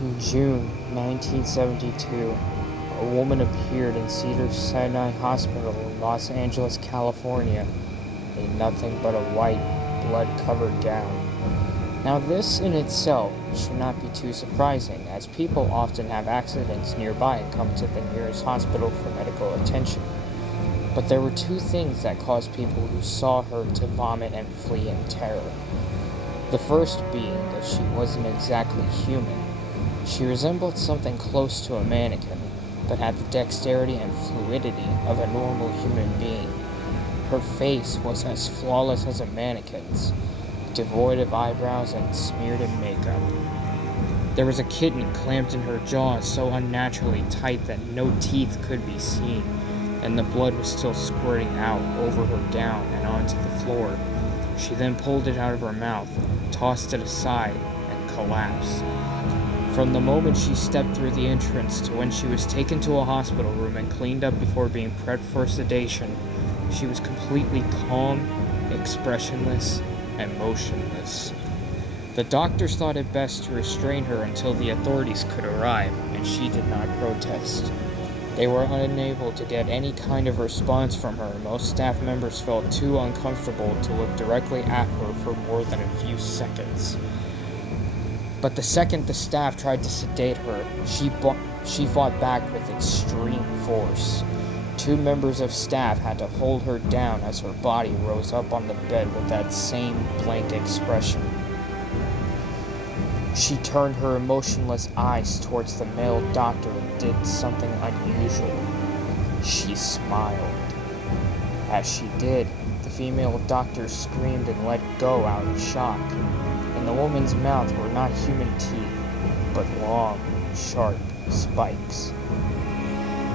In June 1972, a woman appeared in Cedars-Sinai Hospital in Los Angeles, California, in nothing but a white, blood-covered gown. Now this in itself should not be too surprising, as people often have accidents nearby and come to the nearest hospital for medical attention. But there were two things that caused people who saw her to vomit and flee in terror. The first being that she wasn't exactly human. She resembled something close to a mannequin, but had the dexterity and fluidity of a normal human being. Her face was as flawless as a mannequin's, devoid of eyebrows and smeared in makeup. There was a kitten clamped in her jaws so unnaturally tight that no teeth could be seen, and the blood was still squirting out over her gown and onto the floor. She then pulled it out of her mouth, tossed it aside, and collapsed. From the moment she stepped through the entrance to when she was taken to a hospital room and cleaned up before being prepped for sedation, she was completely calm, expressionless, and motionless. The doctors thought it best to restrain her until the authorities could arrive, and she did not protest. They were unable to get any kind of response from her. Most staff members felt too uncomfortable to look directly at her for more than a few seconds. But the second the staff tried to sedate her, she fought back with extreme force. Two members of staff had to hold her down as her body rose up on the bed with that same blank expression. She turned her emotionless eyes towards the male doctor and did something unusual. She smiled. As she did, the female doctor screamed and let go out of shock. In the woman's mouth were not human teeth, but long, sharp spikes.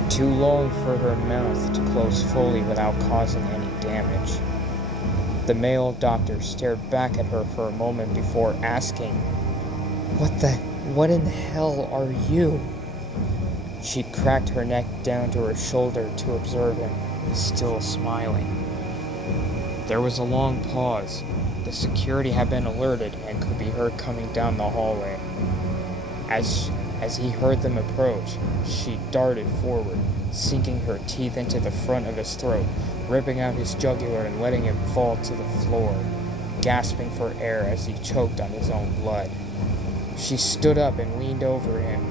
Too long for her mouth to close fully without causing any damage. The male doctor stared back at her for a moment before asking, What in the hell are you?" She cracked her neck down to her shoulder to observe him, still smiling. There was a long pause. The security had been alerted and could be heard coming down the hallway. As he heard them approach, she darted forward, sinking her teeth into the front of his throat, ripping out his jugular and letting him fall to the floor, gasping for air as he choked on his own blood. She stood up and leaned over him,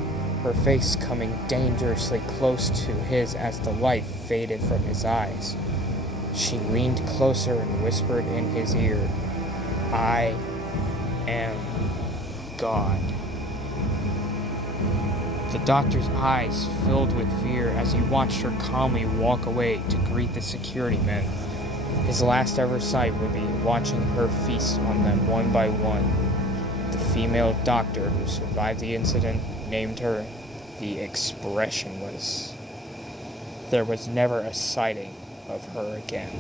her face coming dangerously close to his as the light faded from his eyes. She leaned closer and whispered in his ear, "I am God." The doctor's eyes filled with fear as he watched her calmly walk away to greet the security men. His last ever sight would be watching her feast on them one by one. The female doctor who survived the incident named her the Expressionless. There was never a sighting of her again.